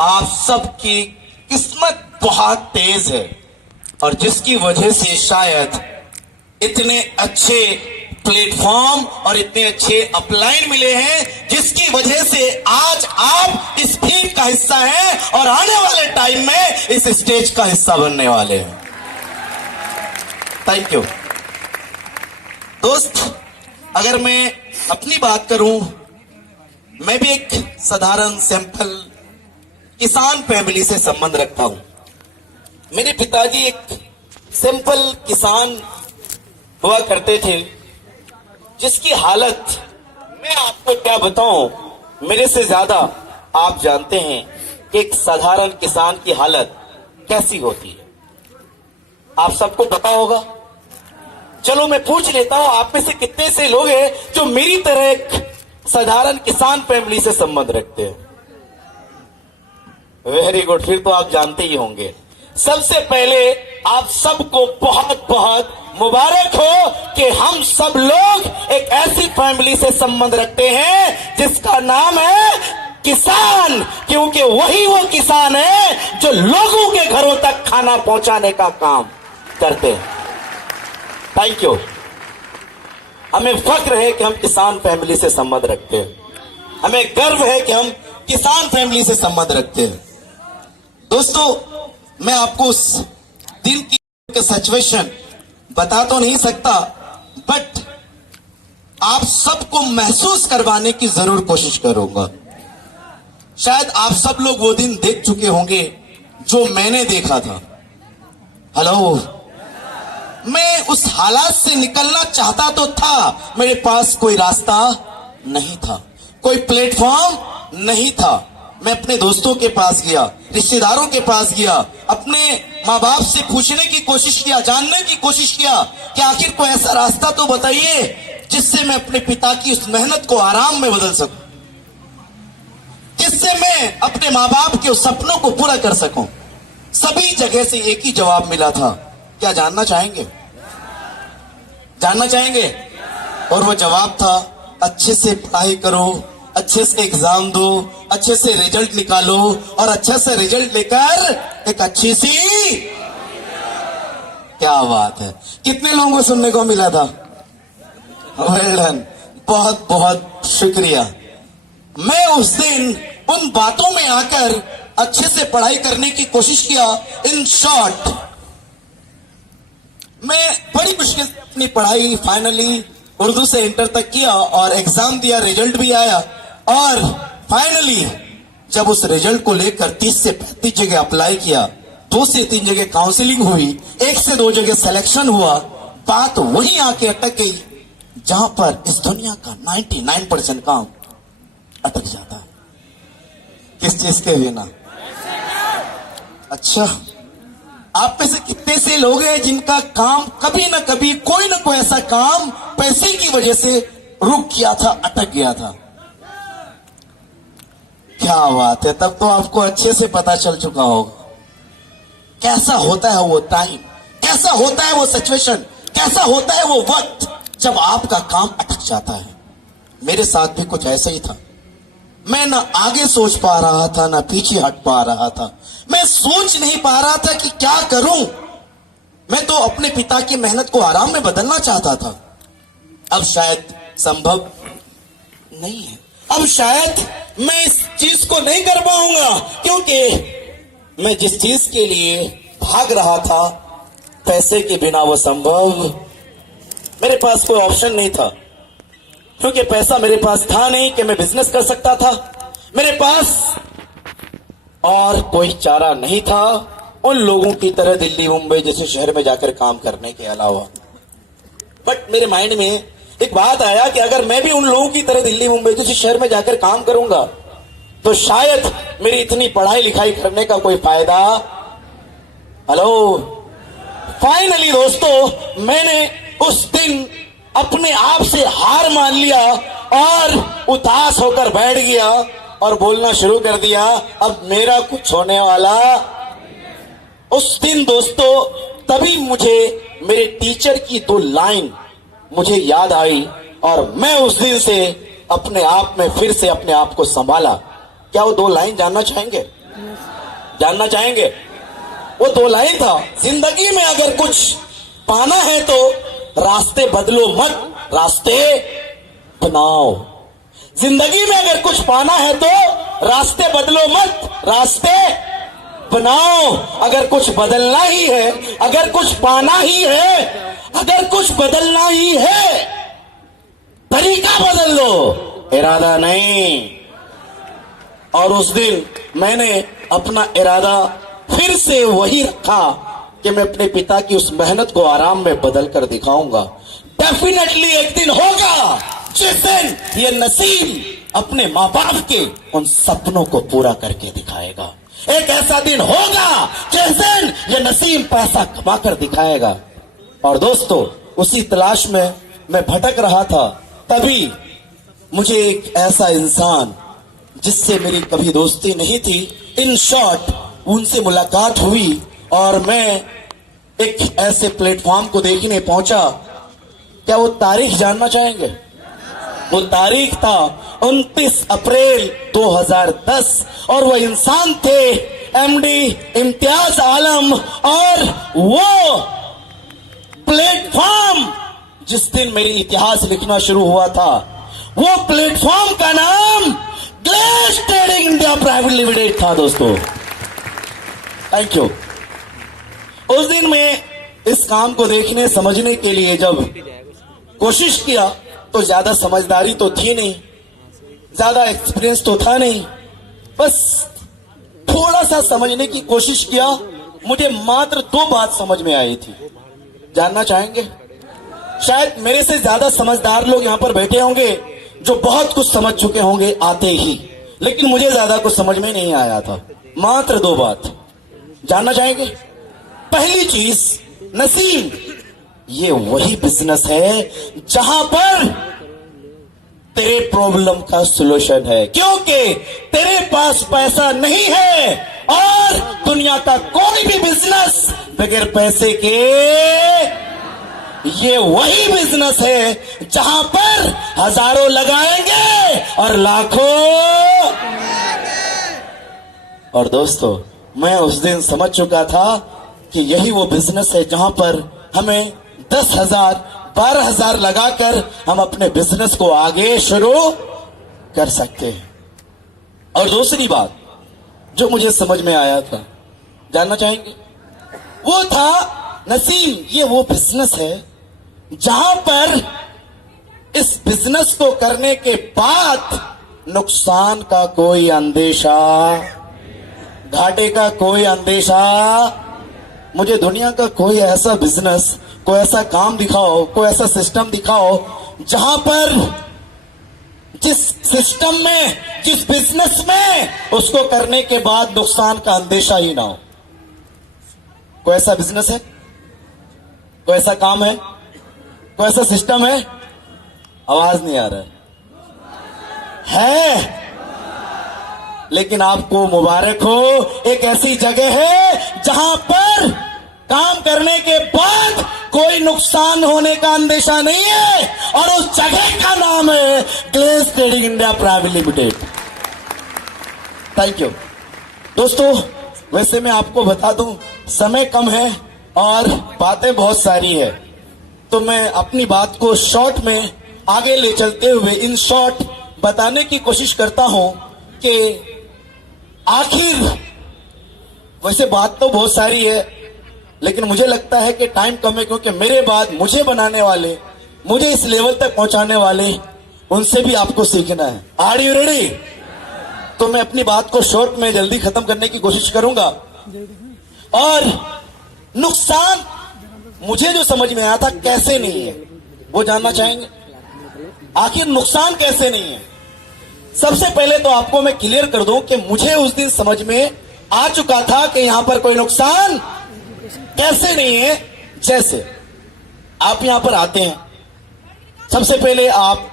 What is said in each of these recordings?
आप सबकी किस्मत बहुत तेज है और जिसकी वजह से शायद इतने अच्छे प्लेटफॉर्म और इतने अच्छे अपलाइन मिले हैं, जिसकी वजह से आज आप इस फील्ड का हिस्सा हैं और आने वाले टाइम में इस स्टेज का हिस्सा बनने वाले हैं। थैंक यू दोस्त। अगर मैं अपनी बात करूं, मैं भी एक साधारण सिंपल किसान फैमिली से संबंध रखता हूं। मेरे पिताजी एक सिंपल किसान हुआ करते थे, जिसकी हालत मैं आपको क्या बताऊं, मेरे से ज्यादा आप जानते हैं कि एक साधारण किसान की हालत कैसी होती है। आप सबको पता होगा। चलो मैं पूछ लेता हूं, आप में से कितने से लोग हैं जो मेरी तरह एक साधारण किसान फैमिली से संबंध रखते हैं? वेरी गुड, फिर तो आप जानते ही होंगे। सबसे पहले आप सबको बहुत बहुत मुबारक हो कि हम सब लोग एक ऐसी फैमिली से संबंध रखते हैं जिसका नाम है किसान, क्योंकि वही वो किसान है जो लोगों के घरों तक खाना पहुंचाने का काम करते हैं। Thank you. हमें फक्र है कि हम किसान फैमिली से संबंध रखते हैं, हमें गर्व है कि हम किसान फैमिली से संबंध रखते हैं। दोस्तों, मैं आपको उस दिन की सिचुएशन बता तो नहीं सकता, बट आप सबको महसूस करवाने की जरूर कोशिश करूंगा। शायद आप सब लोग वो दिन देख चुके होंगे जो मैंने देखा था। हेलो, मैं उस हालात से निकलना चाहता तो था, मेरे पास कोई रास्ता नहीं था, कोई प्लेटफॉर्म नहीं था। मैं अपने दोस्तों के पास गया, रिश्तेदारों के पास गया, अपने माँ बाप से पूछने की कोशिश किया, जानने की कोशिश किया कि आखिर कोई ऐसा रास्ता तो बताइए जिससे मैं अपने पिता की उस मेहनत को आराम में बदल सकूं, जिससे मैं अपने माँ बाप के उस सपनों को पूरा कर सकूं। सभी जगह से एक ही जवाब मिला था। क्या जानना चाहेंगे? जानना चाहेंगे? और वो जवाब था, अच्छे से पढ़ाई करो, अच्छे से एग्जाम दो, अच्छे से रिजल्ट निकालो और अच्छे से रिजल्ट लेकर एक अच्छी सी। क्या बात है, कितने लोगों को सुनने को मिला था? वेल डन, बहुत बहुत शुक्रिया। मैं उस दिन उन बातों में आकर अच्छे से पढ़ाई करने की कोशिश किया। इन शॉर्ट, मैं बड़ी मुश्किल से अपनी पढ़ाई फाइनली उर्दू से इंटर तक किया और एग्जाम दिया, रिजल्ट भी आया और फाइनली जब उस रिजल्ट को लेकर 30 से 35 जगह अप्लाई किया, 2 से 3 जगह काउंसलिंग हुई, 1 से 2 जगह सिलेक्शन हुआ, बात वहीं आके अटक गई जहां पर इस दुनिया का 99% काम अटक जाता है। किस चीज के बिना? अच्छा, आप में से कितने से लोग हैं जिनका काम कभी ना कभी कोई ना कोई ऐसा काम पैसे की वजह से रुक गया था, अटक गया था? क्या बात है, तब तो आपको अच्छे से पता चल चुका होगा कैसा होता है वो टाइम, कैसा होता है वो सिचुएशन, कैसा होता है वो वक्त जब आपका काम अटक जाता है। मेरे साथ भी कुछ ऐसा ही था। मैं ना आगे सोच पा रहा था, ना पीछे हट पा रहा था। मैं सोच नहीं पा रहा था कि क्या करूं। मैं तो अपने पिता की मेहनत को आराम में बदलना चाहता था। अब शायद संभव नहीं है, अब शायद मैं इस चीज को नहीं कर पाऊंगा, क्योंकि मैं जिस चीज के लिए भाग रहा था, पैसे के बिना वो संभव, मेरे पास कोई ऑप्शन नहीं था, क्योंकि पैसा मेरे पास था नहीं कि मैं बिजनेस कर सकता था। मेरे पास और कोई चारा नहीं था उन लोगों की तरह दिल्ली मुंबई जैसे शहर में जाकर काम करने के अलावा। बट मेरे माइंड में एक बात आया कि अगर मैं भी उन लोगों की तरह दिल्ली मुंबई जैसे शहर में जाकर काम करूंगा तो शायद मेरी इतनी पढ़ाई लिखाई करने का कोई फायदा। हेलो, फाइनली दोस्तों, मैंने उस दिन अपने आप से हार मान लिया और उदास होकर बैठ गया और बोलना शुरू कर दिया, अब मेरा कुछ होने वाला। उस दिन दोस्तों, तभी मुझे मेरे टीचर की 2 लाइन मुझे याद आई और मैं उस दिन से अपने आप में फिर से अपने आप को संभाला। क्या वो 2 लाइन जानना चाहेंगे? जानना चाहेंगे? वो 2 लाइन था, जिंदगी में अगर कुछ पाना है तो रास्ते बदलो मत, रास्ते बनाओ। जिंदगी में अगर कुछ पाना है तो रास्ते बदलो मत, रास्ते बनाओ। अगर कुछ बदलना ही है, अगर कुछ पाना ही है, अगर कुछ बदलना ही है, तरीका बदल लो, इरादा नहीं। और उस दिन मैंने अपना इरादा फिर से वही रखा कि मैं अपने पिता की उस मेहनत को आराम में बदल कर दिखाऊंगा। डेफिनेटली एक दिन होगा जिस दिन ये नसीम अपने माँ बाप के उन सपनों को पूरा करके दिखाएगा। एक ऐसा दिन होगा जिस दिन ये नसीम पैसा कमा कर दिखाएगा। और दोस्तों, उसी तलाश में मैं भटक रहा था, तभी मुझे एक ऐसा इंसान जिससे मेरी कभी दोस्ती नहीं थी, इन शॉर्ट उनसे मुलाकात हुई और मैं एक ऐसे प्लेटफॉर्म को देखने पहुंचा। क्या वो तारीख जानना चाहेंगे? वो तारीख था 29 अप्रैल 2010 और वो इंसान थे एमडी इम्तियाज आलम। और वो प्लेटफॉर्म जिस दिन मेरी इतिहास लिखना शुरू हुआ था, वो प्लेटफॉर्म का नाम glace trading India private limited था। दोस्तों, थैंक यू। उस दिन मैं इस काम को देखने समझने के लिए जब कोशिश किया तो ज्यादा समझदारी तो थी नहीं, ज्यादा एक्सपीरियंस तो था नहीं, बस थोड़ा सा समझने की कोशिश किया। मुझे मात्र 2 बात समझ में आई थी। जानना चाहेंगे? शायद मेरे से ज्यादा समझदार लोग यहां पर बैठे होंगे जो बहुत कुछ समझ चुके होंगे आते ही, लेकिन मुझे ज्यादा कुछ समझ में नहीं आया था। मात्र 2 बात जानना चाहेंगे? पहली चीज, नसीम ये वही बिजनेस है जहां पर तेरे प्रॉब्लम का सॉल्यूशन है, क्योंकि तेरे पास पैसा नहीं है और दुनिया का कोई भी बिजनेस बगैर पैसे के ये वही बिजनेस है जहां पर हजारों लगाएंगे और लाखों। और दोस्तों, मैं उस दिन समझ चुका था कि यही वो बिजनेस है जहां पर हमें 10,000 12,000 लगाकर हम अपने बिजनेस को आगे शुरू कर सकते हैं। और दूसरी बात जो मुझे समझ में आया था, जानना चाहेंगे? वो था, नसीम ये वो बिजनेस है जहां पर इस बिजनेस को करने के बाद नुकसान का कोई अंदेशा, घाटे का कोई अंदेशा। मुझे दुनिया का कोई ऐसा बिजनेस, कोई ऐसा काम दिखाओ, कोई ऐसा सिस्टम दिखाओ जहां पर जिस सिस्टम में, जिस बिजनेस में उसको करने के बाद नुकसान का अंदेशा ही ना हो। कोई ऐसा बिजनेस है? कोई ऐसा काम है? कोई ऐसा सिस्टम है? आवाज नहीं आ रहा है। लेकिन आपको मुबारक हो, एक ऐसी जगह है जहां पर काम करने के बाद कोई नुकसान होने का अंदेशा नहीं है, और उस जगह का नाम है glace trading India private limited. Thank you. दोस्तों, वैसे मैं आपको बता दूं, समय कम है और बातें बहुत सारी है, तो मैं अपनी बात को शॉर्ट में आगे ले चलते हुए इन शॉर्ट बताने की कोशिश करता हूं कि आखिर, वैसे बात तो बहुत सारी है, लेकिन मुझे लगता है कि टाइम कम है, क्योंकि मेरे बाद मुझे बनाने वाले, मुझे इस लेवल तक पहुंचाने वाले, उनसे भी आपको सीखना है। Are you ready? तो मैं अपनी बात को शॉर्ट में जल्दी खत्म करने की कोशिश करूंगा। और नुकसान मुझे जो समझ में आया था कैसे नहीं है, वो जानना चाहेंगे? आखिर नुकसान कैसे नहीं है? सबसे पहले तो आपको मैं क्लियर कर दूं कि मुझे उस दिन समझ में आ चुका था कि यहां पर कोई नुकसान कैसे नहीं है। जैसे आप यहां पर आते हैं, सबसे पहले आप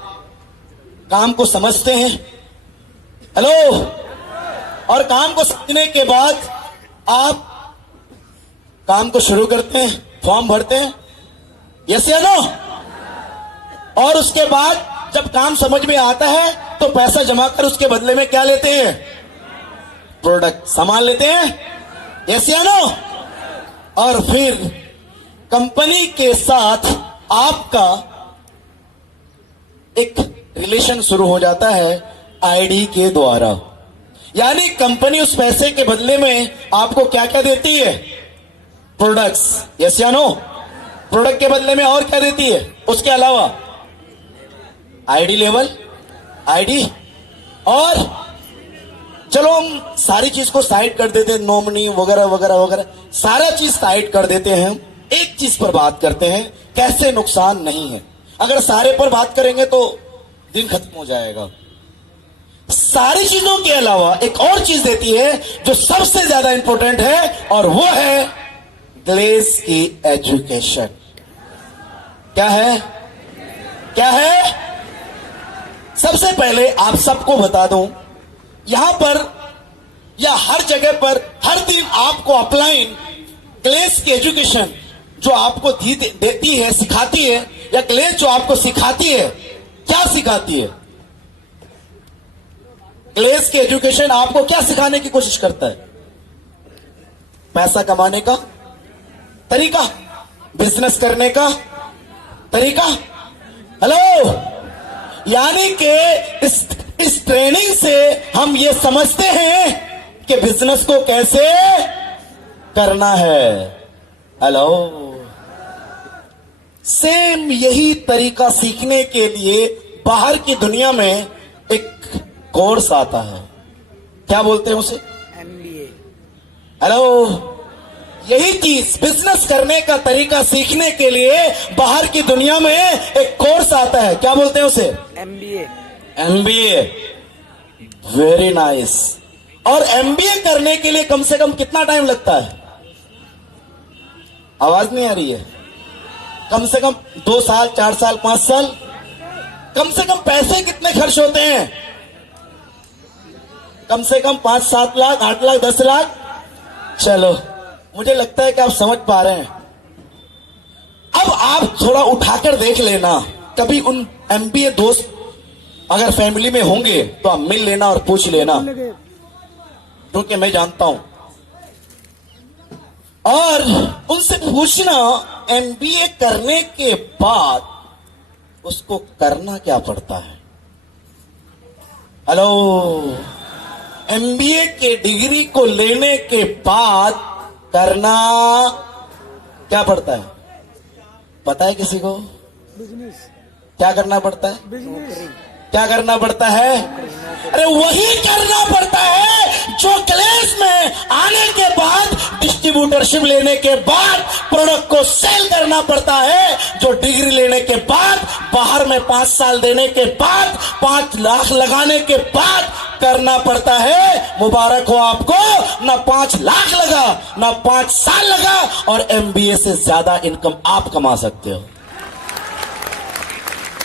काम को समझते हैं, हेलो, और काम को समझने के बाद आप काम को शुरू करते हैं, फॉर्म भरते हैं, यस या नो? और उसके बाद जब काम समझ में आता है तो पैसा जमा कर उसके बदले में क्या लेते हैं? प्रोडक्ट, सामान लेते हैं। यस या नो? और फिर कंपनी के साथ आपका एक रिलेशन शुरू हो जाता है आईडी के द्वारा। यानी कंपनी उस पैसे के बदले में आपको क्या क्या देती है? प्रोडक्ट्स। यस या नो? प्रोडक्ट के बदले में और क्या देती है उसके अलावा? आईडी लेवल, आईडी, और चलो हम सारी चीज को साइड कर देते हैं, नॉमिनी वगैरह वगैरह वगैरह, सारा चीज साइड कर देते हैं। हम एक चीज पर बात करते हैं, कैसे नुकसान नहीं है। अगर सारे पर बात करेंगे तो दिन खत्म हो जाएगा। सारी चीजों के अलावा एक और चीज देती है जो सबसे ज्यादा इंपॉर्टेंट है, और वो है ग्लेज की एजुकेशन। क्या है? क्या है? सबसे पहले आप सबको बता दूं, यहां पर या हर जगह पर हर दिन आपको अपलाइन ग्लेज की एजुकेशन जो आपको देती है, सिखाती है, या ग्लेज जो आपको सिखाती है, क्या सिखाती है? ग्लेज की एजुकेशन आपको क्या सिखाने की कोशिश करता है? पैसा कमाने का तरीका, बिजनेस करने का तरीका। हेलो, यानी कि इस ट्रेनिंग से हम ये समझते हैं कि बिजनेस को कैसे करना है। हेलो, सेम यही तरीका सीखने के लिए बाहर की दुनिया में एक कोर्स आता है, क्या बोलते हैं उसे? MBA। हेलो, यही चीज बिजनेस करने का तरीका सीखने के लिए बाहर की दुनिया में एक कोर्स आता है, क्या बोलते हैं उसे? MBA। MBA, very nice. और MBA करने के लिए कम से कम कितना टाइम लगता है? आवाज नहीं आ रही है। कम से कम 2 साल, 4 साल, 5 साल। कम से कम पैसे कितने खर्च होते हैं? कम से कम 5, 7 लाख, 8 लाख, 10 लाख। चलो, मुझे लगता है कि आप समझ पा रहे हैं। अब आप थोड़ा उठाकर देख लेना, कभी उन MBA दोस्त अगर फैमिली में होंगे तो आप मिल लेना और पूछ लेना, क्योंकि मैं जानता हूं। और उनसे पूछना MBA करने के बाद उसको करना क्या पड़ता है। हेलो, MBA के डिग्री को लेने के बाद करना क्या पड़ता है? पता है किसी को? बिजनेस। क्या करना पड़ता है? बिजनेस। क्या करना पड़ता है? अरे वही करना पड़ता है जो क्लास में आने के बाद, डिस्ट्रीब्यूटरशिप लेने के बाद प्रोडक्ट को सेल करना पड़ता है, जो डिग्री लेने के बाद, बाहर में 5 साल देने के बाद, 5 लाख लगाने के बाद करना पड़ता है। मुबारक हो आपको, ना 5 लाख लगा, ना 5 साल लगा, और MBA से ज्यादा इनकम आप कमा सकते हो।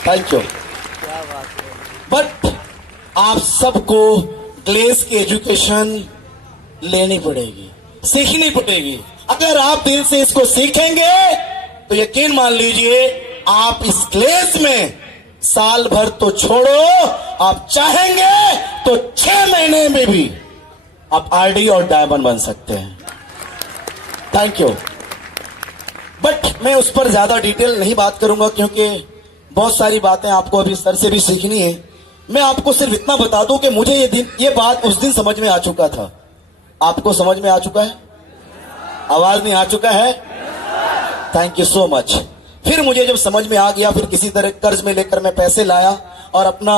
Thank you. बट आप सबको ग्लेज की एजुकेशन लेनी पड़ेगी, सीखनी पड़ेगी। अगर आप दिल से इसको सीखेंगे तो यकीन मान लीजिए आप इस ग्लेज में साल भर तो छोड़ो, आप चाहेंगे तो 6 महीने में भी आप RD और डायमंड बन सकते हैं। Thank you. बट मैं उस पर ज्यादा डिटेल नहीं बात करूंगा, क्योंकि बहुत सारी बातें आपको अभी सर से भी सीखनी है। मैं आपको सिर्फ इतना बता दूं कि मुझे ये बात उस दिन समझ में आ चुका था। आपको समझ में आ चुका है? आवाज नहीं आ चुका है? Thank you so much. फिर मुझे जब समझ में आ गया, फिर किसी तरह कर्ज में लेकर मैं पैसे लाया और अपना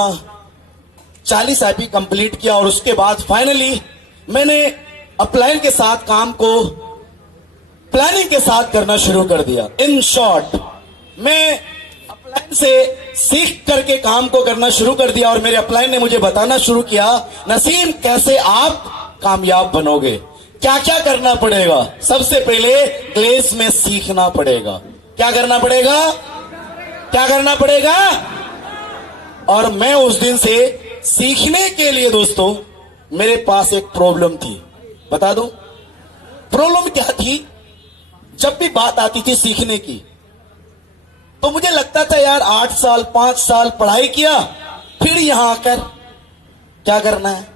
40 IP कंप्लीट किया, और उसके बाद फाइनली मैंने अपलाइन के साथ काम को प्लानिंग के साथ करना शुरू कर दिया। इन शॉर्ट, मैं अपलाइन से सीख करके काम को करना शुरू कर दिया, और मेरे अपलाइन ने मुझे बताना शुरू किया, नसीम कैसे आप कामयाब बनोगे, क्या क्या करना पड़ेगा। सबसे पहले ग्लेज में सीखना पड़ेगा। क्या करना पड़ेगा? क्या करना पड़ेगा? और मैं उस दिन से सीखने के लिए दोस्तों, मेरे पास एक प्रॉब्लम थी, बता दूं प्रॉब्लम क्या थी। जब भी बात आती थी सीखने की, तो मुझे लगता था यार 8 साल 5 साल पढ़ाई किया, फिर यहां आकर क्या करना है?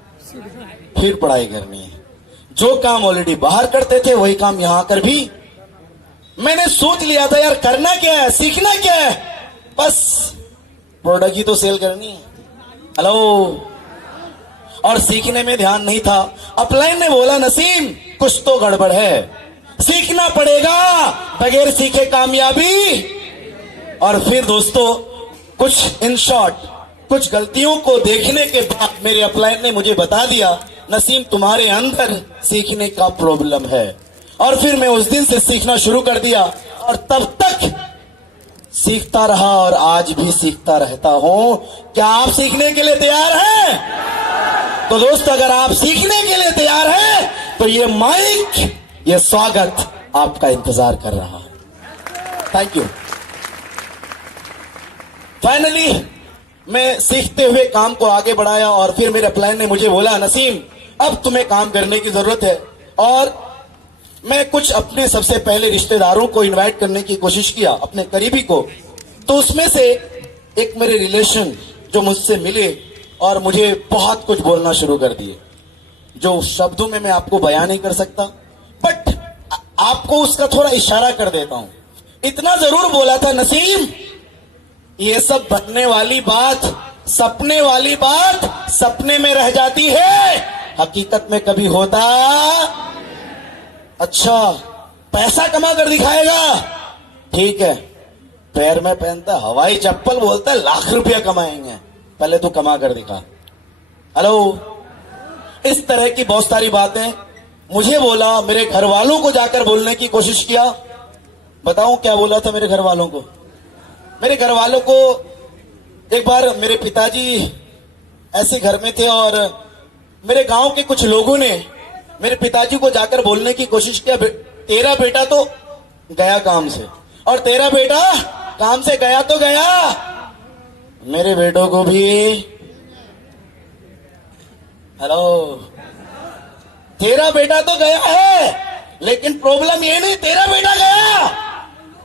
फिर पढ़ाई करनी है। जो काम ऑलरेडी बाहर करते थे वही काम यहां आकर भी मैंने सोच लिया था, यार करना क्या है, सीखना क्या है, बस प्रोडक्ट ही तो सेल करनी है। हेलो। और सीखने में ध्यान नहीं था। अपलाइन ने बोला नसीम कुछ तो गड़बड़ है, सीखना पड़ेगा, बगैर सीखे कामयाबी। और फिर दोस्तों कुछ इन शॉर्ट कुछ गलतियों को देखने के बाद मेरे अपलाइन ने मुझे बता दिया नसीम तुम्हारे अंदर सीखने का प्रॉब्लम है। और फिर मैं उस दिन से सीखना शुरू कर दिया और तब तक सीखता रहा और आज भी सीखता रहता हूं। क्या आप सीखने के लिए तैयार हैं? तो दोस्तों अगर आप सीखने के लिए तैयार हैं तो ये माइक, ये स्वागत आपका इंतजार कर रहा है। Thank you. फाइनली मैं सीखते हुए काम को आगे बढ़ाया और फिर मेरे प्लान ने मुझे बोला नसीम अब तुम्हें काम करने की जरूरत है। और मैं कुछ अपने सबसे पहले रिश्तेदारों को इनवाइट करने की कोशिश किया, अपने करीबी को। तो उसमें से एक मेरे रिलेशन जो मुझसे मिले और मुझे बहुत कुछ बोलना शुरू कर दिए, जो शब्दों में मैं आपको बयान नहीं कर सकता, बट आपको उसका थोड़ा इशारा कर देता हूं। इतना जरूर बोला था नसीम ये सब बनने वाली बात, सपने वाली बात सपने में रह जाती है, हकीकत में कभी होता। अच्छा पैसा कमा कर दिखाएगा, ठीक है, पैर में पहनता हवाई चप्पल, बोलता है लाख रुपया कमाएंगे, पहले तो कमा कर दिखा। हेलो। इस तरह की बहुत सारी बातें मुझे बोला, मेरे घर वालों को जाकर बोलने की कोशिश किया। बताऊं क्या बोला था मेरे घर वालों को? मेरे घर वालों को एक बार मेरे पिताजी ऐसे घर में थे और मेरे गांव के कुछ लोगों ने मेरे पिताजी को जाकर बोलने की कोशिश किया, तेरा बेटा तो गया काम से, और तेरा बेटा काम से गया तो गया, मेरे बेटों को भी। हेलो। तेरा बेटा तो गया है लेकिन प्रॉब्लम ये नहीं तेरा बेटा गया,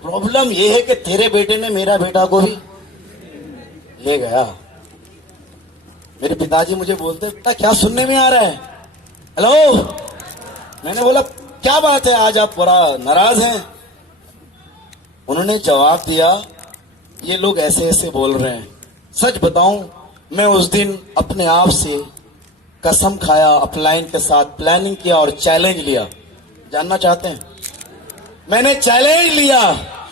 प्रॉब्लम ये है कि तेरे बेटे ने मेरा बेटा को भी ले गया। मेरे पिताजी मुझे बोलते क्या सुनने में आ रहा है? हेलो। मैंने बोला क्या बात है आज आप बड़ा नाराज हैं? उन्होंने जवाब दिया ये लोग ऐसे ऐसे बोल रहे हैं। सच बताऊं मैं उस दिन अपने आप से कसम खाया, अपलाइन के साथ प्लानिंग किया और चैलेंज लिया। जानना चाहते हैं? मैंने चैलेंज लिया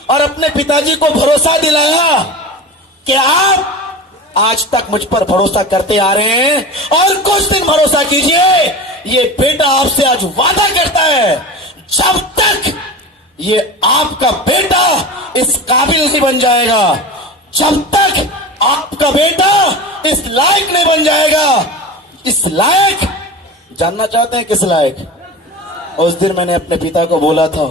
और अपने पिताजी को भरोसा दिलाया कि आप आज तक मुझ पर भरोसा करते आ रहे हैं और कुछ दिन भरोसा कीजिए, ये बेटा आपसे आज वादा करता है जब तक ये आपका बेटा इस काबिल नहीं बन जाएगा, जब तक आपका बेटा इस लायक नहीं बन जाएगा। इस लायक जानना चाहते हैं किस लायक? उस दिन मैंने अपने पिता को बोला था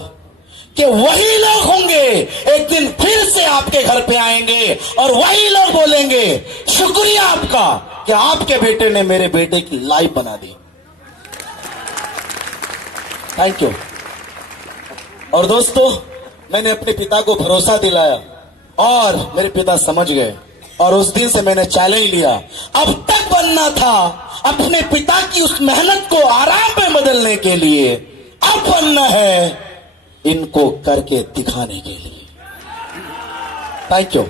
कि वही लोग होंगे एक दिन फिर से आपके घर पे आएंगे और वही लोग बोलेंगे शुक्रिया आपका कि आपके बेटे ने मेरे बेटे की लाइफ बना दी। Thank you. और दोस्तों मैंने अपने पिता को भरोसा दिलाया और मेरे पिता समझ गए और उस दिन से मैंने चैलेंज लिया। अब तक बनना था अपने पिता की उस मेहनत को आराम में बदलने के लिए, अब बनना है इनको करके दिखाने के लिए। Thank you.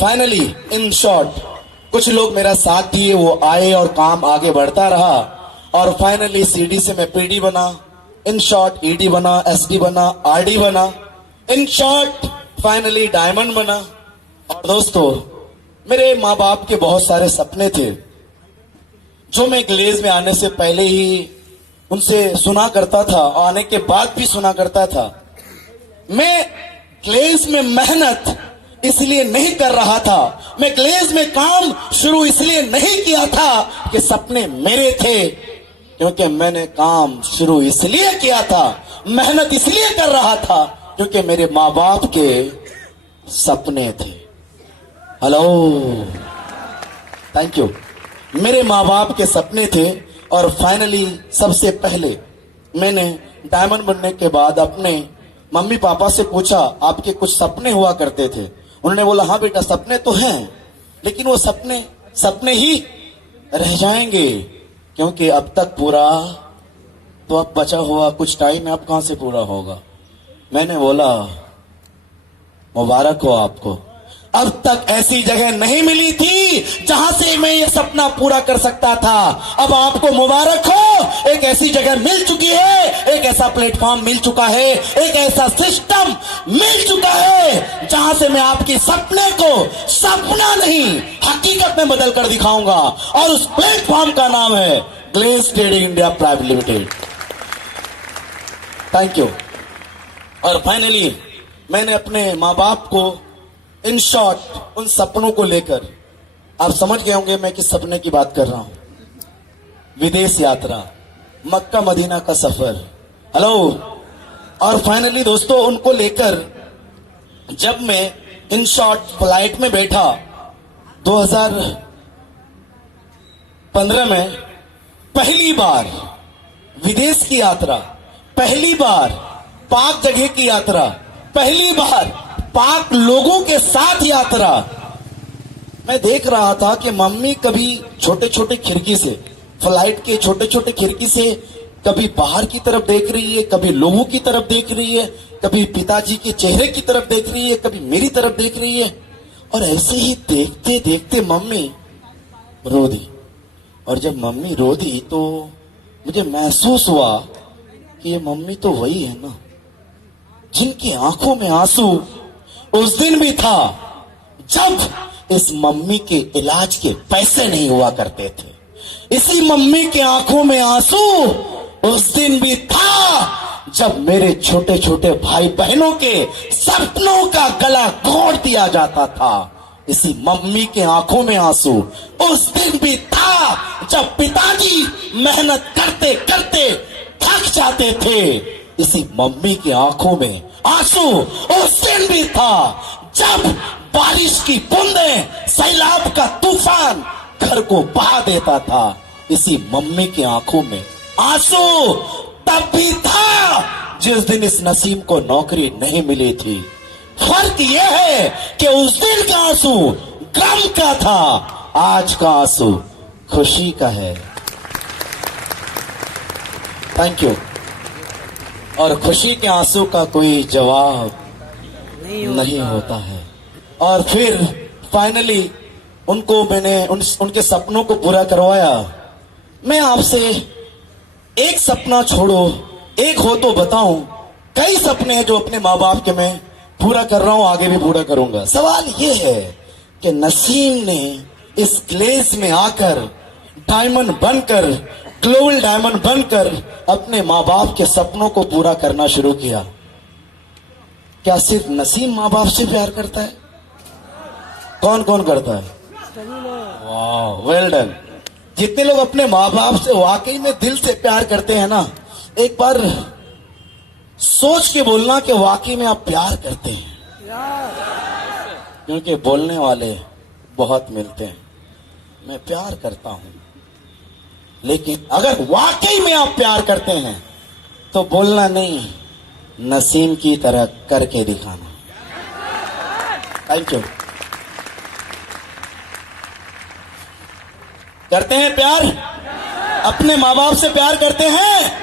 Finally in short कुछ लोग मेरा साथ दिए, वो आए और काम आगे बढ़ता रहा और फाइनली सीडी से मैं पीडी बना, इन शॉर्ट ईडी बना, एसडी बना, आरडी बना, इन शॉर्ट फाइनली डायमंड बना। और दोस्तों मेरे माँ बाप के बहुत सारे सपने थे जो मैं ग्लेज में आने से पहले ही उनसे सुना करता था, आने के बाद भी सुना करता था। मैं ग्लेज में मेहनत इसलिए नहीं कर रहा था, मैं ग्लेज में काम शुरू इसलिए नहीं किया था कि सपने मेरे थे, क्योंकि मैंने काम शुरू इसलिए किया था, मेहनत इसलिए कर रहा था क्योंकि मेरे माँ बाप के सपने थे। हेलो। Thank you. मेरे माँ बाप के सपने थे और फाइनली सबसे पहले मैंने डायमंड बनने के बाद अपने मम्मी पापा से पूछा आपके कुछ सपने हुआ करते थे? उन्होंने बोला हाँ बेटा सपने तो हैं लेकिन वो सपने ही रह जाएंगे क्योंकि अब तक पूरा तो अब बचा हुआ कुछ टाइम अब कहां से पूरा होगा। मैंने बोला मुबारक हो आपको, अब तक ऐसी जगह नहीं मिली थी जहां से मैं ये सपना पूरा कर सकता था। अब आपको मुबारक हो, एक ऐसी जगह मिल चुकी है, एक ऐसा प्लेटफॉर्म मिल चुका है, एक ऐसा सिस्टम मिल चुका है जहां से मैं आपके सपने को सपना नहीं हकीकत में बदल कर दिखाऊंगा। और उस प्लेटफॉर्म का नाम है glaze trading India private limited. Thank you. और फाइनली मैंने अपने माँ बाप को इन शॉर्ट उन सपनों को लेकर, आप समझ गए होंगे मैं किस सपने की बात कर रहा हूं। विदेश यात्रा, मक्का मदीना का सफर, हेलो। और फाइनली दोस्तों उनको लेकर जब मैं इन शॉर्ट फ्लाइट में बैठा 2015 में, पहली बार विदेश की यात्रा, पहली बार पाक जगह की यात्रा, पहली बार पाक लोगों के साथ यात्रा। मैं देख रहा था कि मम्मी कभी छोटे छोटे खिड़की से, फ्लाइट के छोटे छोटे खिड़की से कभी बाहर की तरफ देख रही है, कभी लोगों की तरफ देख रही है, कभी पिताजी के चेहरे की तरफ देख रही है, कभी मेरी तरफ देख रही है। और ऐसे ही देखते देखते मम्मी रो दी। और जब मम्मी रो दी तो मुझे महसूस हुआ कि ये मम्मी तो वही है ना जिनकी आंखों में आंसू उस दिन भी था जब इस मम्मी के इलाज के पैसे नहीं हुआ करते थे। इसी मम्मी के आंखों में आंसू उस दिन भी था जब मेरे छोटे छोटे भाई बहनों के सपनों का गला घोट दिया जाता था। इसी मम्मी के आंखों में आंसू उस दिन भी था जब पिताजी मेहनत करते करते थक जाते थे। इसी मम्मी की आंखों में आंसू उस दिन भी था जब बारिश की बूंदें, सैलाब का तूफान घर को बहा देता था। इसी मम्मी की आंखों में आंसू तब भी था जिस दिन इस नसीम को नौकरी नहीं मिली थी। फर्क यह है कि उस दिन का आंसू गम का था, आज का आंसू खुशी का है। Thank you. और खुशी के आंसू का कोई जवाब नहीं होता है। और फिर फाइनली उनको मैंने उनके सपनों को पूरा करवाया। मैं आपसे एक सपना छोड़ो, एक हो तो बताऊं, कई सपने हैं जो अपने माँ बाप के मैं पूरा कर रहा हूं, आगे भी पूरा करूंगा। सवाल ये है कि नसीम ने इस ग्लेज में आकर डायमंड बनकर, ग्लोबल डायमंड बनकर अपने माँ बाप के सपनों को पूरा करना शुरू किया। क्या सिर्फ नसीम माँ बाप से प्यार करता है? कौन कौन करता है? वाह, वेल डन। जितने लोग अपने माँ बाप से वाकई में दिल से प्यार करते हैं ना, एक बार सोच के बोलना कि वाकई में आप प्यार करते हैं। क्योंकि बोलने वाले बहुत मिलते हैं। मैं प्यार करता हूं, लेकिन अगर वाकई में आप प्यार करते हैं तो बोलना नहीं, नसीम की तरह करके दिखाना। Thank you. करते हैं प्यार? अपने माँ बाप से प्यार करते हैं?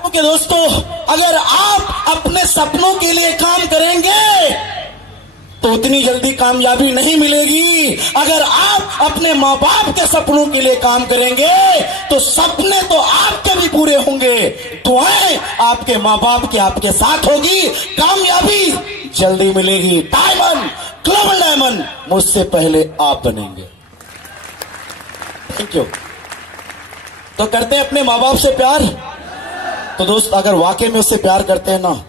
क्योंकि दोस्तों अगर आप अपने सपनों के लिए काम करेंगे तो उतनी जल्दी कामयाबी नहीं मिलेगी। अगर आप अपने माँ बाप के सपनों के लिए काम करेंगे तो सपने तो आपके भी पूरे होंगे, दुआएं आपके माँ बाप की आपके साथ होगी, कामयाबी जल्दी मिलेगी। डायमंड, ग्लोबल डायमंड मुझसे पहले आप बनेंगे। Thank you. तो करते हैं अपने माँ बाप से प्यार? तो दोस्त अगर वाकई में उससे प्यार करते हैं ना,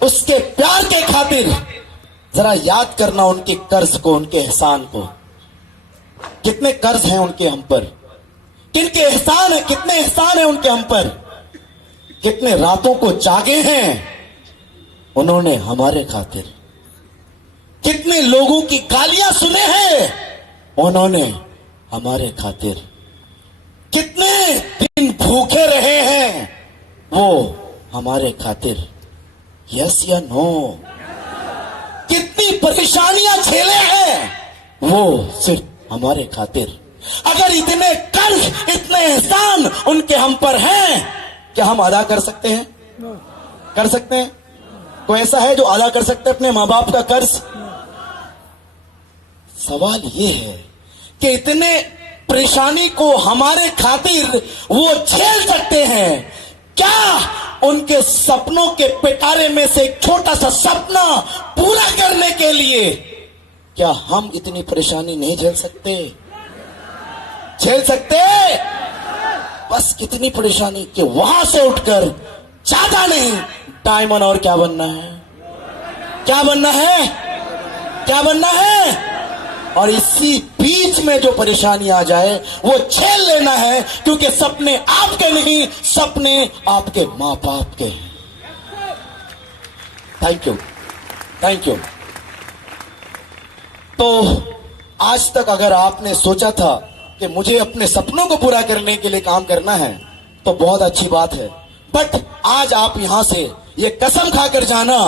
उसके प्यार के खातिर जरा याद करना उनके कर्ज को, उनके एहसान को। कितने कर्ज हैं उनके हम पर, किनके एहसान है, कितने एहसान है उनके हम पर, कितने रातों को जागे हैं उन्होंने हमारे खातिर, कितने लोगों की गालियां सुने हैं उन्होंने हमारे खातिर, कितने दिन भूखे रहे हैं वो हमारे खातिर। यस या नो? कितनी परेशानियां झेले हैं वो सिर्फ हमारे खातिर। अगर इतने कर्ज, इतने एहसान उनके हम पर हैं क्या हम अदा कर सकते हैं? कर सकते हैं? कोई ऐसा है जो अदा कर सकते हैं अपने माँ बाप का कर्ज? सवाल ये है कि इतने परेशानी को हमारे खातिर वो झेल सकते हैं, क्या उनके सपनों के पिटारे में से एक छोटा सा सपना पूरा करने के लिए क्या हम इतनी परेशानी नहीं झेल सकते? झेल सकते? बस कितनी परेशानी कि वहां से उठकर ज्यादा नहीं, डायमंड और क्या बनना है? क्या बनना है? क्या बनना है? और इसी बीच में जो परेशानी आ जाए वो झेल लेना है, क्योंकि सपने आपके नहीं, सपने आपके मां बाप के हैं। Thank you, thank you. तो आज तक अगर आपने सोचा था कि मुझे अपने सपनों को पूरा करने के लिए काम करना है तो बहुत अच्छी बात है, बट आज आप यहां से ये कसम खाकर जाना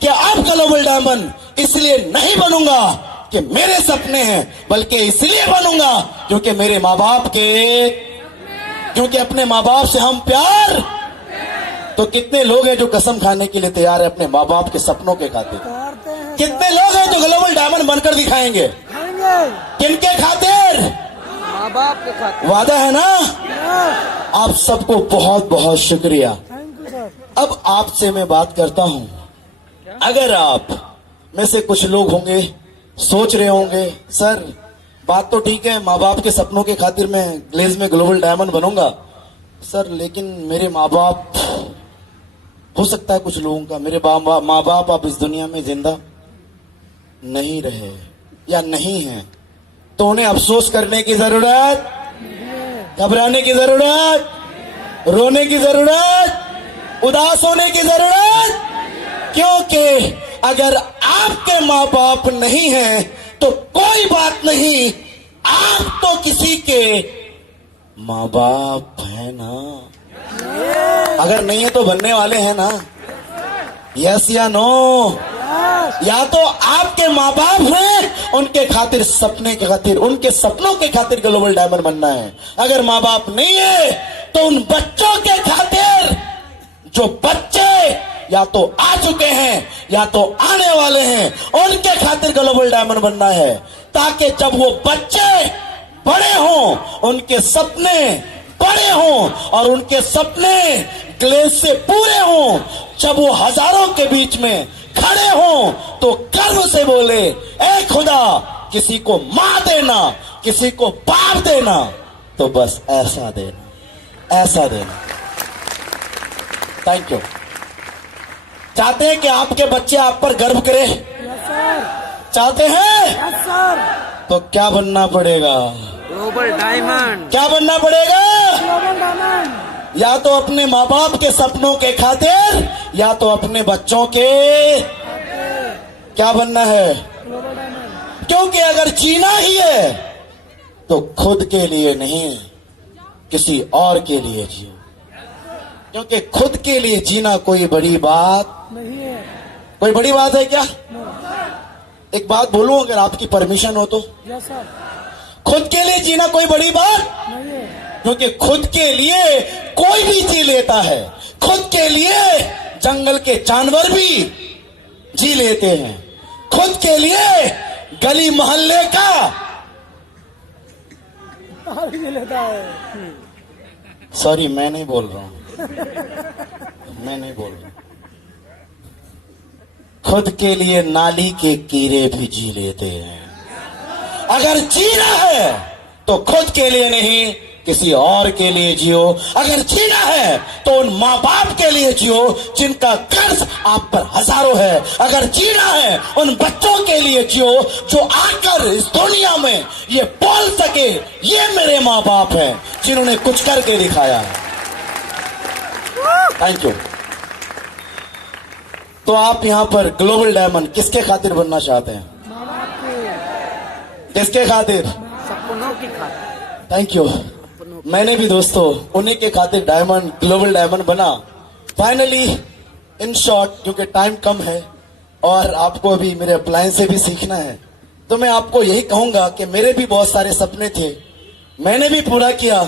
कि अब ग्लोबल डायमंड इसलिए नहीं बनूंगा कि मेरे सपने हैं, बल्कि इसलिए बनूंगा क्योंकि मेरे माँ बाप के, क्योंकि अपने माँ बाप से हम प्यार। तो कितने लोग हैं जो कसम खाने के लिए तैयार है अपने माँ बाप के सपनों के खातिर? कितने लोग हैं जो ग्लोबल डायमंड बनकर दिखाएंगे? किनके खातिर? माँ बाप के खातिर। वादा है ना? आप सबको बहुत बहुत शुक्रिया। अब आपसे मैं बात करता हूं, अगर आप में से कुछ लोग होंगे सोच रहे होंगे, सर बात तो ठीक है, माँ बाप के सपनों के खातिर मैं ग्लेज में ग्लोबल डायमंड बनूंगा सर, लेकिन मेरे माँ बाप, हो सकता है कुछ लोगों का मेरे माँ बाप आप इस दुनिया में जिंदा नहीं रहे या नहीं है, तो उन्हें अफसोस करने की जरूरत, घबराने की जरूरत, रोने की जरूरत, उदास होने की जरूरत, क्योंकि अगर आपके माँ बाप नहीं हैं तो कोई बात नहीं, आप तो किसी के माँ बाप है ना। अगर नहीं है तो बनने वाले हैं ना? यस या नो? या तो आपके माँ बाप हैं, उनके खातिर, सपने के खातिर, उनके सपनों के खातिर ग्लोबल डायमंड बनना है। अगर माँ बाप नहीं है तो उन बच्चों के खातिर, जो बच्चे या तो आ चुके हैं या तो आने वाले हैं, उनके खातिर ग्लोबल डायमंड बनना है, ताकि जब वो बच्चे बड़े हों, उनके सपने बड़े हों और उनके सपने ग्लेज से पूरे हों, जब वो हजारों के बीच में खड़े हों तो गर्व से बोले, ए खुदा, किसी को मां देना, किसी को बाप देना, तो बस ऐसा देना, ऐसा देना। Thank you. चाहते हैं कि आपके बच्चे आप पर गर्व करें? चाहते हैं? तो क्या बनना पड़ेगा? Global diamond. क्या बनना पड़ेगा? Global diamond. या तो अपने माँ बाप के सपनों के खातिर या तो अपने बच्चों के, क्या बनना है? Global diamond. क्योंकि अगर जीना ही है तो खुद के लिए नहीं, किसी और के लिए जियो, क्योंकि खुद के लिए जीना कोई बड़ी बात नहीं है। कोई बड़ी बात है क्या? एक बात बोलूं अगर आपकी परमिशन हो तो? Yes sir. खुद के लिए जीना कोई बड़ी बात नहीं है, क्योंकि खुद के लिए कोई भी जी लेता है, खुद के लिए जंगल के जानवर भी जी लेते हैं, खुद के लिए गली मोहल्ले का ये लेता है। सॉरी मैं नहीं बोल रहा हूं, मैं नहीं बोल रहा, खुद के लिए नाली के कीड़े भी जी लेते हैं। अगर जीना है तो खुद के लिए नहीं, किसी और के लिए जियो। अगर जीना है तो उन माँ बाप के लिए जियो जिनका कर्ज आप पर हजारों है। अगर जीना है उन बच्चों के लिए जियो जो आकर इस दुनिया में ये बोल सके, ये मेरे माँ बाप हैं जिन्होंने कुछ करके दिखाया है। Thank you. तो आप यहां पर ग्लोबल डायमंड किसके खातिर बनना चाहते हैं? किसके खातिर? सपनों की खातिर। Thank you. मैंने भी दोस्तों उन्हीं के खातिर डायमंड, ग्लोबल डायमंड बना फाइनली। इन शॉर्ट, क्योंकि टाइम कम है और आपको अभी मेरे अप्लायंस से भी सीखना है, तो मैं आपको यही कहूंगा कि मेरे भी बहुत सारे सपने थे, मैंने भी पूरा किया।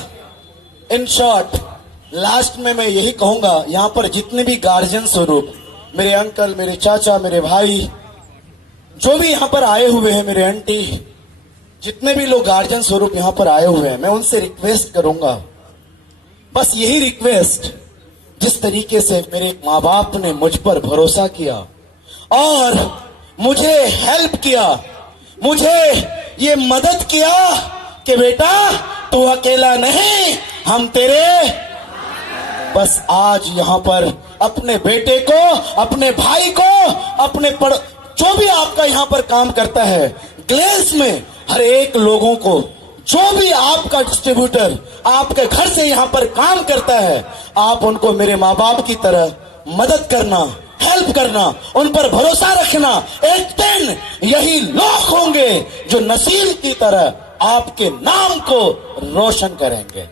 इन शॉर्ट, लास्ट में मैं यही कहूंगा, यहां पर जितने भी गार्जियन स्वरूप, मेरे अंकल, मेरे चाचा, मेरे भाई, जो भी यहां पर आए हुए हैं, मेरे आंटी, जितने भी लोग गार्जियन स्वरूप यहां पर आए हुए हैं, मैं उनसे रिक्वेस्ट करूंगा, बस यही रिक्वेस्ट, जिस तरीके से मेरे माँ बाप ने मुझ पर भरोसा किया और मुझे हेल्प किया, मुझे ये मदद किया कि बेटा तू अकेला नहीं, हम तेरे, बस आज यहां पर अपने बेटे को, अपने भाई को, अपने जो भी आपका यहां पर काम करता है ग्लेस में, हर एक लोगों को, जो भी आपका डिस्ट्रीब्यूटर आपके घर से यहां पर काम करता है, आप उनको मेरे माँ बाप की तरह मदद करना, हेल्प करना, उन पर भरोसा रखना। एक दिन यही लोग होंगे जो नसीम की तरह आपके नाम को रोशन करेंगे।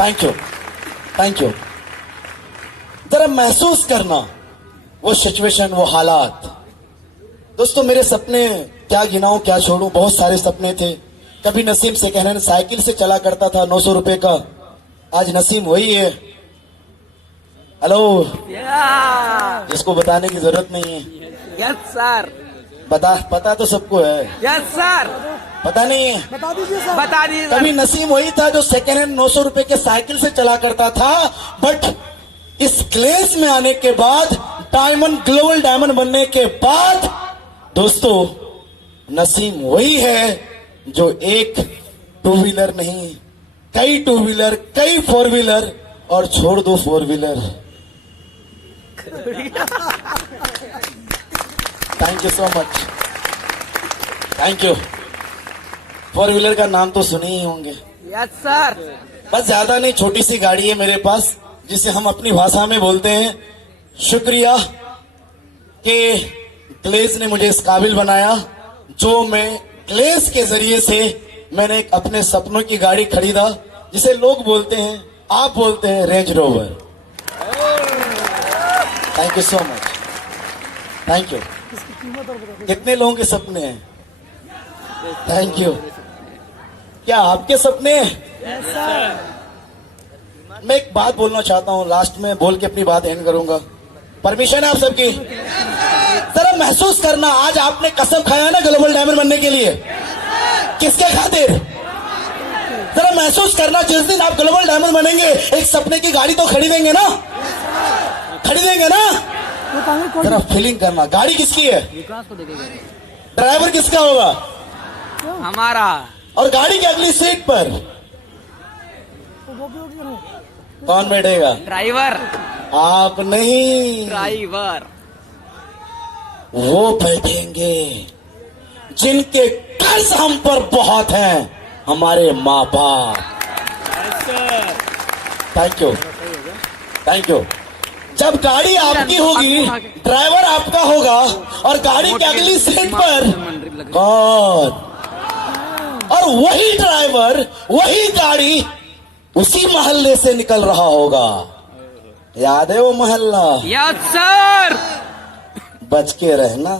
Thank you, thank you. जरा महसूस करना वो सिचुएशन, वो हालात। दोस्तों, मेरे सपने क्या गिनाऊं, क्या छोड़ूं, बहुत सारे सपने थे। कभी नसीम से कहने साइकिल से चला करता था 900 रुपए का, आज नसीम वही है। हेलो, इसको बताने की जरूरत नहीं है। Yes sir. पता तो सबको है। Yes sir. पता नहीं है, बता दीजिए सर। बता दीजिए। कभी नसीम वही था जो सेकेंड हैंड 900 रुपए के साइकिल से चला करता था, बट इस क्लेस में आने के बाद, डायमंड, ग्लोबल डायमंड बनने के बाद, दोस्तों नसीम वही है जो एक 2 व्हीलर नहीं, कई 2 व्हीलर, कई 4 व्हीलर, और छोड़ दो 4 wheeler. Thank you so much, thank you. 4 wheeler का नाम तो सुने ही होंगे। Yes sir. बस ज्यादा नहीं, छोटी सी गाड़ी है मेरे पास, जिसे हम अपनी भाषा में बोलते हैं शुक्रिया कि ग्लेस ने मुझे इस काबिल बनाया, जो मैं ग्लेस के जरिए से मैंने एक अपने सपनों की गाड़ी खरीदा, जिसे लोग बोलते हैं, आप बोलते हैं range rover. Thank you so much, thank you. कितने लोगों के सपने हैं? Thank you. क्या आपके सपने हैं? Yes sir. मैं एक बात बोलना चाहता हूं, लास्ट में बोल के अपनी बात एंड करूंगा। परमिशन है आप सबकी? जरा महसूस करना, आज आपने कसम खाया ना ग्लोबल डायमंड बनने के लिए, किसके खातिर? जरा महसूस करना, जिस दिन आप ग्लोबल डायमंड बनेंगे, एक सपने की गाड़ी तो खरीदेंगे ना, खरीदेंगे ना? जरा फीलिंग करना, गाड़ी किसकी है? ड्राइवर किसका होगा? हमारा। और गाड़ी की अगली सीट पर कौन बैठेगा? ड्राइवर। आप नहीं, ड्राइवर। वो बैठेंगे जिनके कर्ज हम पर बहुत हैं, हमारे माँ बाप। Thank you, thank you. जब गाड़ी आपकी होगी, ड्राइवर आपका होगा, और गाड़ी की अगली सीट पर कौन? और वही ड्राइवर, वही गाड़ी उसी मोहल्ले से निकल रहा होगा। याद है वो मोहल्ला? Yes sir. बच के रहना,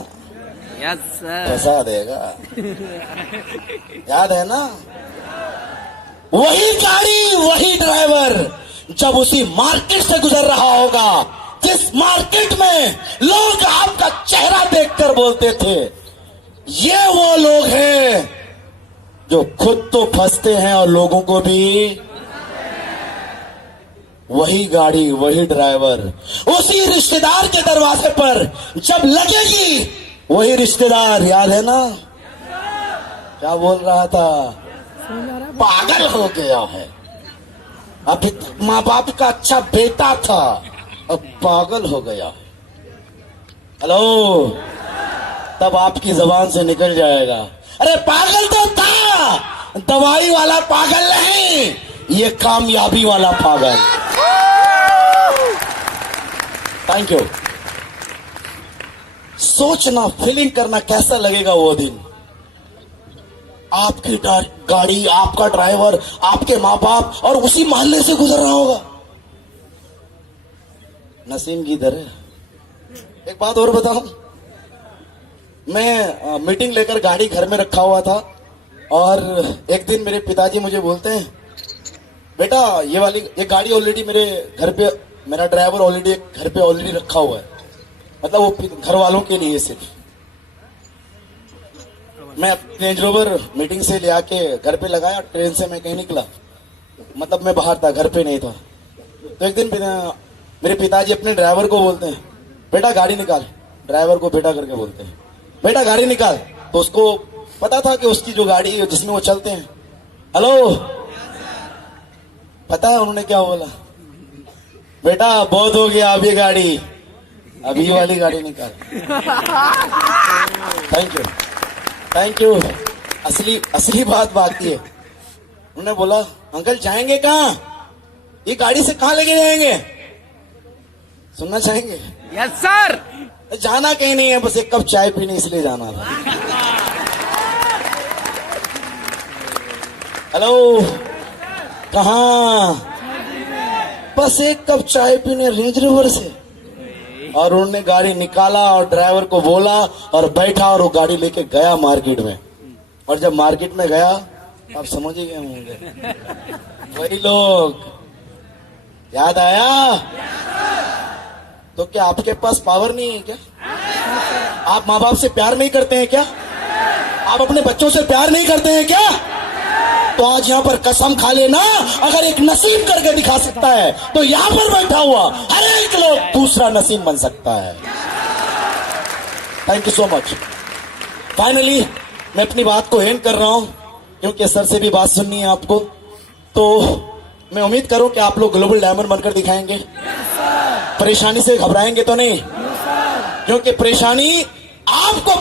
यस सर। फंसा देगा। याद है ना? वही गाड़ी, वही ड्राइवर जब उसी मार्केट से गुजर रहा होगा, जिस मार्केट में लोग आपका चेहरा देखकर बोलते थे, ये वो लोग हैं जो खुद तो फंसते हैं और लोगों को भी। वही गाड़ी, वही ड्राइवर उसी रिश्तेदार के दरवाजे पर जब लगेगी, वही रिश्तेदार, याद है ना? क्या बोल रहा था? पागल हो गया है, अभी माँ बाप का अच्छा बेटा था, अब पागल हो गया। हेलो, तब आपकी जबान से निकल जाएगा, अरे पागल तो था, दवाई वाला पागल नहीं, ये कामयाबी वाला पागल। Thank you. सोचना, फीलिंग करना, कैसा लगेगा वो दिन। आपकी गाड़ी, आपका ड्राइवर, आपके माँ बाप, और उसी मोहल्ले से गुजर रहा होगा। नसीम की तरह। एक बात और बताऊं, मैं मीटिंग लेकर गाड़ी घर में रखा हुआ था, और एक दिन मेरे पिताजी मुझे बोलते हैं, बेटा ये गाड़ी ऑलरेडी मेरे घर पे, मेरा ड्राइवर ऑलरेडी घर पे ऑलरेडी रखा हुआ है, मतलब वो घर वालों के लिए सिर्फ। मैं रेंज रोवर मीटिंग से ले आके घर पे लगाया, ट्रेन से मैं कहीं निकला, मतलब मैं बाहर था, घर पे नहीं था। तो एक दिन मेरे पिताजी अपने ड्राइवर को बोलते हैं, बेटा गाड़ी निकाल। ड्राइवर को बेटा करके बोलते हैं, बेटा गाड़ी निकाल। तो उसको पता था कि उसकी जो गाड़ी है जिसमें वो चलते हैं, हेलो, पता है उन्होंने क्या बोला? बेटा बहुत हो गया अभी गाड़ी, अभी वाली गाड़ी निकाल। Thank you, thank you. असली बात बाकी है। उन्होंने बोला, अंकल जाएंगे कहाँ? ये गाड़ी से कहाँ लेके जाएंगे? सुनना चाहेंगे? Yes sir. जाना कहीं नहीं है, बस एक कप चाय पीने इसलिए जाना था। हेलो, कहाँ? बस एक कप चाय पीने रेंज रोवर से। और उन्होंने गाड़ी निकाला और ड्राइवर को बोला और बैठा और वो गाड़ी लेके गया मार्केट में। और जब मार्केट में गया, आप समझ ही गए होंगे, वही लोग। याद आया? तो क्या आपके पास पावर नहीं है क्या? आप माँ बाप से प्यार नहीं करते हैं क्या? आप अपने बच्चों से प्यार नहीं करते हैं क्या? तो आज यहाँ पर कसम खा लेना, अगर एक नसीब करके दिखा सकता है तो यहाँ पर बैठा हुआ हर एक लोग दूसरा नसीब बन सकता है। Thank you so much. Finally मैं अपनी बात को एंड कर रहा हूं, क्योंकि सर से भी बात सुननी है आपको। तो मैं उम्मीद करूं कि आप लोग ग्लोबल डायमंड बनकर दिखाएंगे। परेशानी से घबराएंगे तो नहीं, क्योंकि परेशानी आपको